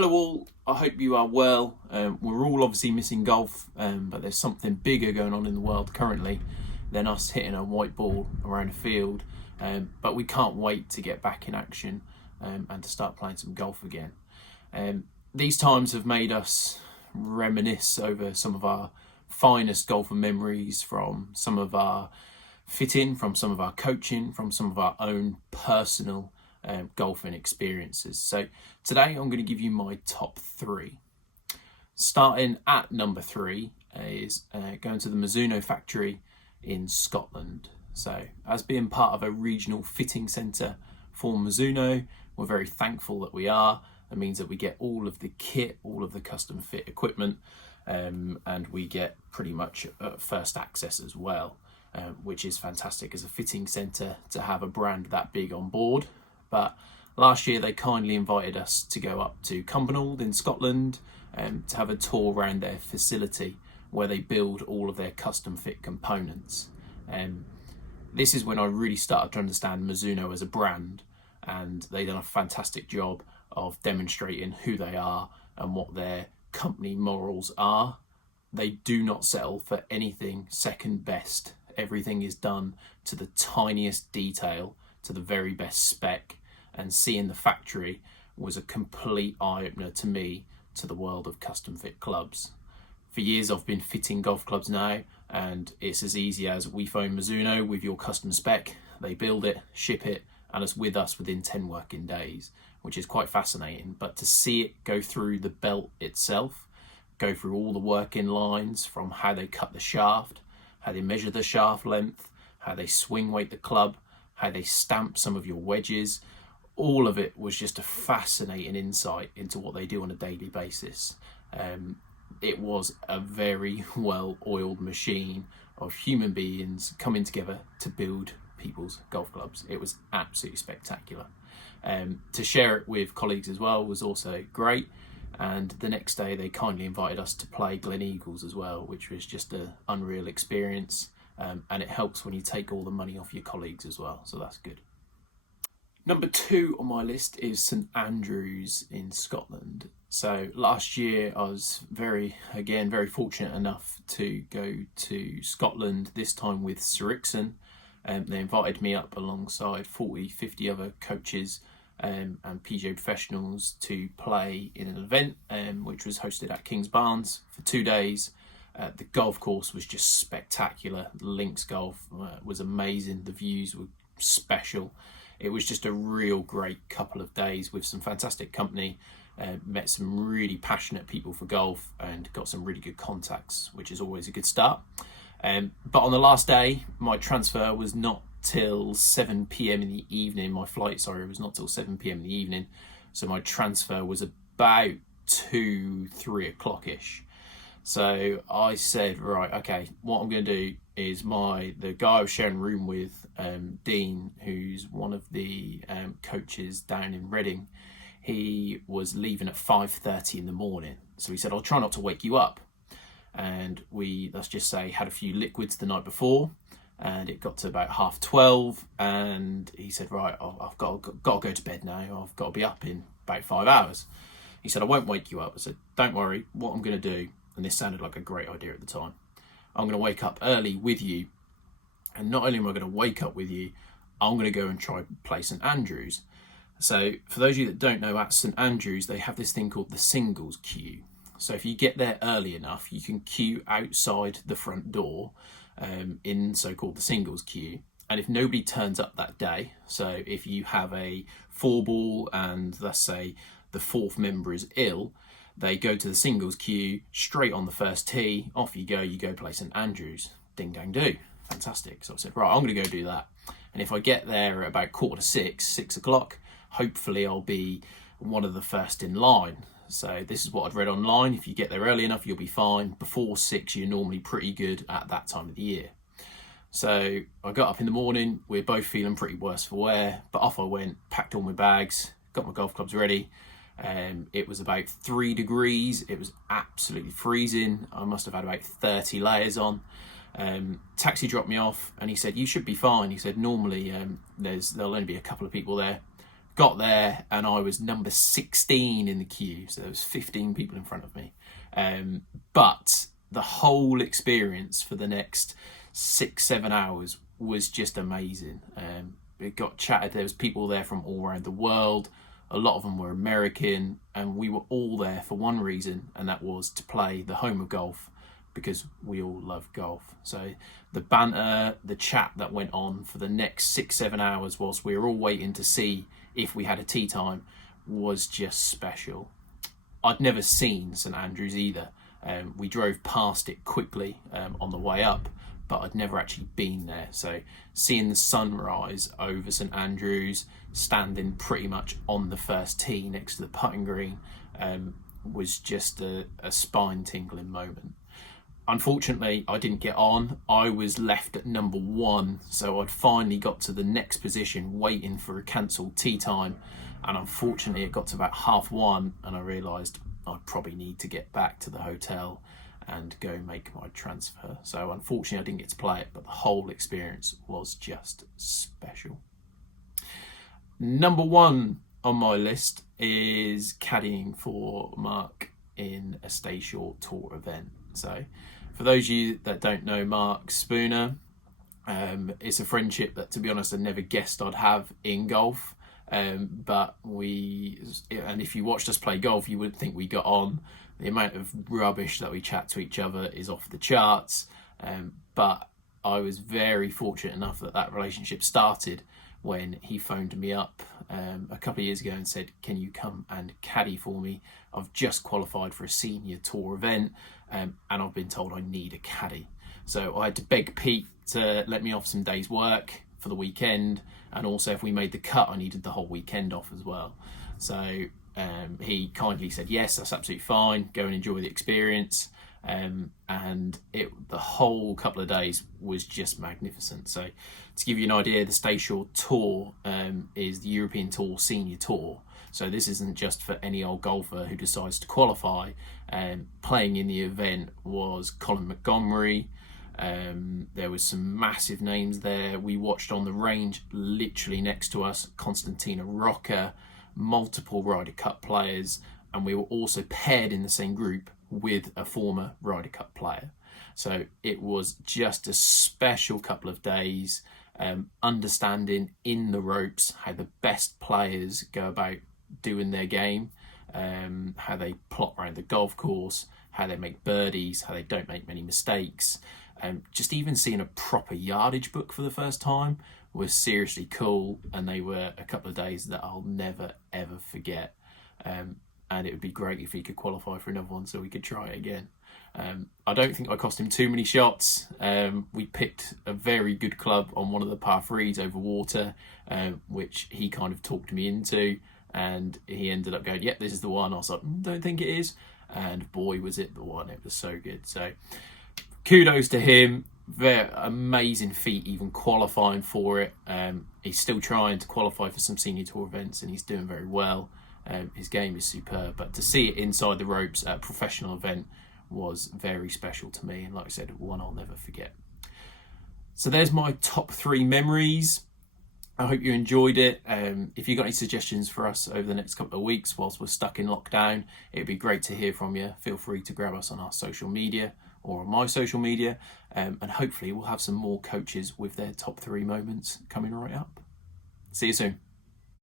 Hello all, I hope you are well. We're all obviously missing golf, but there's something bigger going on in the world currently than us hitting a white ball around a field. But we can't wait to get back in action and to start playing some golf again. These times have made us reminisce over some of our finest golfer memories, from some of our fitting, from some of our coaching, from some of our own personal golfing experiences. So today I'm going to give you my top three. Starting at number three is going to the Mizuno Factory in Scotland. So as being part of a regional fitting centre for Mizuno, we're very thankful that we are. It means that we get all of the kit, all of the custom fit equipment, and we get pretty much first access as well, which is fantastic as a fitting centre to have a brand that big on board. But last year they kindly invited us to go up to Cumbernauld in Scotland to have a tour around their facility where they build all of their custom fit components. This is when I really started to understand Mizuno as a brand, and they've done a fantastic job of demonstrating who they are and what their company morals are. They do not settle for anything second best. Everything is done to the tiniest detail, to the very best spec, and seeing the factory was a complete eye-opener to me to the world of custom fit clubs. For years I've been fitting golf clubs now, and it's as easy as we phone Mizuno with your custom spec, they build it, ship it, and it's with us within 10 working days, which is quite fascinating. But to see it go through the belt itself, go through all the working lines, from how they cut the shaft, how they measure the shaft length, how they swing weight the club, how they stamp some of your wedges, all of it was just a fascinating insight into what they do on a daily basis. It was a very well-oiled machine of human beings coming together to build people's golf clubs. It was absolutely spectacular. To share it with colleagues as well was also great. And the next day they kindly invited us to play Gleneagles as well, which was just an unreal experience. And it helps when you take all the money off your colleagues as well, so that's good. Number two on my list is St Andrews in Scotland. So last year I was very fortunate enough to go to Scotland, this time with Sir Ixon. They invited me up alongside 40-50 other coaches and PGA professionals to play in an event which was hosted at Kings Barnes for 2 days. The golf course was just spectacular. The links golf was amazing. The views were special. It was just a real great couple of days with some fantastic company. Met some really passionate people for golf and got some really good contacts, which is always a good start. But on the last day, my transfer was not till 7 p.m. in the evening. My flight, was not till 7 p.m. in the evening. So my transfer was about 2-3 o'clock-ish. So I said, right, okay, what I'm going to do is the guy I was sharing a room with, Dean, who's one of the coaches down in Reading, he was leaving at 5:30 in the morning. So he said, I'll try not to wake you up. And we, let's just say, had a few liquids the night before, and it got to about 12:30, and he said, right, I've got to go to bed now. I've got to be up in about 5 hours. He said, I won't wake you up. I said, don't worry, what I'm going to do, and this sounded like a great idea at the time, I'm going to wake up early with you, and not only am I going to wake up with you, I'm going to go and try play St Andrews. So for those of you that don't know, at St Andrews they have this thing called the singles queue. So if you get there early enough, you can queue outside the front door in so-called the singles queue. And if nobody turns up that day, so if you have a 4-ball and let's say the fourth member is ill, they go to the singles queue, straight on the first tee, off you go play St Andrews. Ding dang do. Fantastic. So I said, right, I'm going to go do that. And if I get there at about 5:45, 6 o'clock, hopefully I'll be one of the first in line. So this is what I'd read online. If you get there early enough, you'll be fine. Before 6, you're normally pretty good at that time of the year. So I got up in the morning. We're both feeling pretty worse for wear, but off I went, packed all my bags, got my golf clubs ready. It was about 3 degrees. It was absolutely freezing. I must have had about 30 layers on. Taxi dropped me off and he said, you should be fine. He said, normally there'll only be a couple of people there. got there and I was number 16 in the queue, so there was 15 people in front of me. But the whole experience for the next 6-7 hours was just amazing. It got chatted. There was people there from all around the world. A lot of them were American, and we were all there for one reason, and that was to play the home of golf, because we all love golf. So the banter, the chat that went on for the next 6-7 hours whilst we were all waiting to see if we had a tee time was just special. I'd never seen St Andrews either. We drove past it quickly on the way up, but I'd never actually been there. So seeing the sunrise over St Andrews, standing pretty much on the first tee next to the putting green, was just a spine-tingling moment. Unfortunately, I didn't get on. I was left at number 1, so I'd finally got to the next position waiting for a cancelled tee time, and unfortunately it got to about 1:30 and I realised I'd probably need to get back to the hotel and go make my transfer. So unfortunately I didn't get to play it, but the whole experience was just special. Number 1 on my list is caddying for Mark in a Stay Short Tour event. So for those of you that don't know Mark Spooner, it's a friendship that, to be honest, I never guessed I'd have in golf. But and if you watched us play golf, you would think we got on. The amount of rubbish that we chat to each other is off the charts. But I was very fortunate enough that relationship started when he phoned me up a couple of years ago and said, can you come and caddy for me? I've just qualified for a senior tour event, and I've been told I need a caddy. So I had to beg Pete to let me off some days work for the weekend, and also if we made the cut I needed the whole weekend off as well. So he kindly said yes, that's absolutely fine, go and enjoy the experience. And the whole couple of days was just magnificent. So to give you an idea, the Stay Short Tour is the European Tour Senior Tour. So this isn't just for any old golfer who decides to qualify. Playing in the event was Colin Montgomery. There was some massive names there. We watched on the range literally next to us Constantina Rocca, multiple Ryder Cup players, and we were also paired in the same group with a former Ryder Cup player. So it was just a special couple of days, understanding in the ropes how the best players go about doing their game, how they plot around the golf course, how they make birdies, how they don't make many mistakes. Just even seeing a proper yardage book for the first time was seriously cool, and they were a couple of days that I'll never ever forget. And it would be great if he could qualify for another one so we could try it again. I don't think I cost him too many shots. We picked a very good club on one of the par 3s over water, which he kind of talked me into, and he ended up going, yep, this is the one. I was like, don't think it is. And boy, was it the one. It was so good. So kudos to him. Very amazing feat, even qualifying for it. He's still trying to qualify for some senior tour events, and he's doing very well. His game is superb, but to see it inside the ropes at a professional event was very special to me, and like I said, one I'll never forget. So there's my top 3 memories. I hope you enjoyed it. If you've got any suggestions for us over the next couple of weeks whilst we're stuck in lockdown, it'd be great to hear from you. Feel free to grab us on our social media or on my social media, and hopefully we'll have some more coaches with their top 3 moments coming right up. See you soon.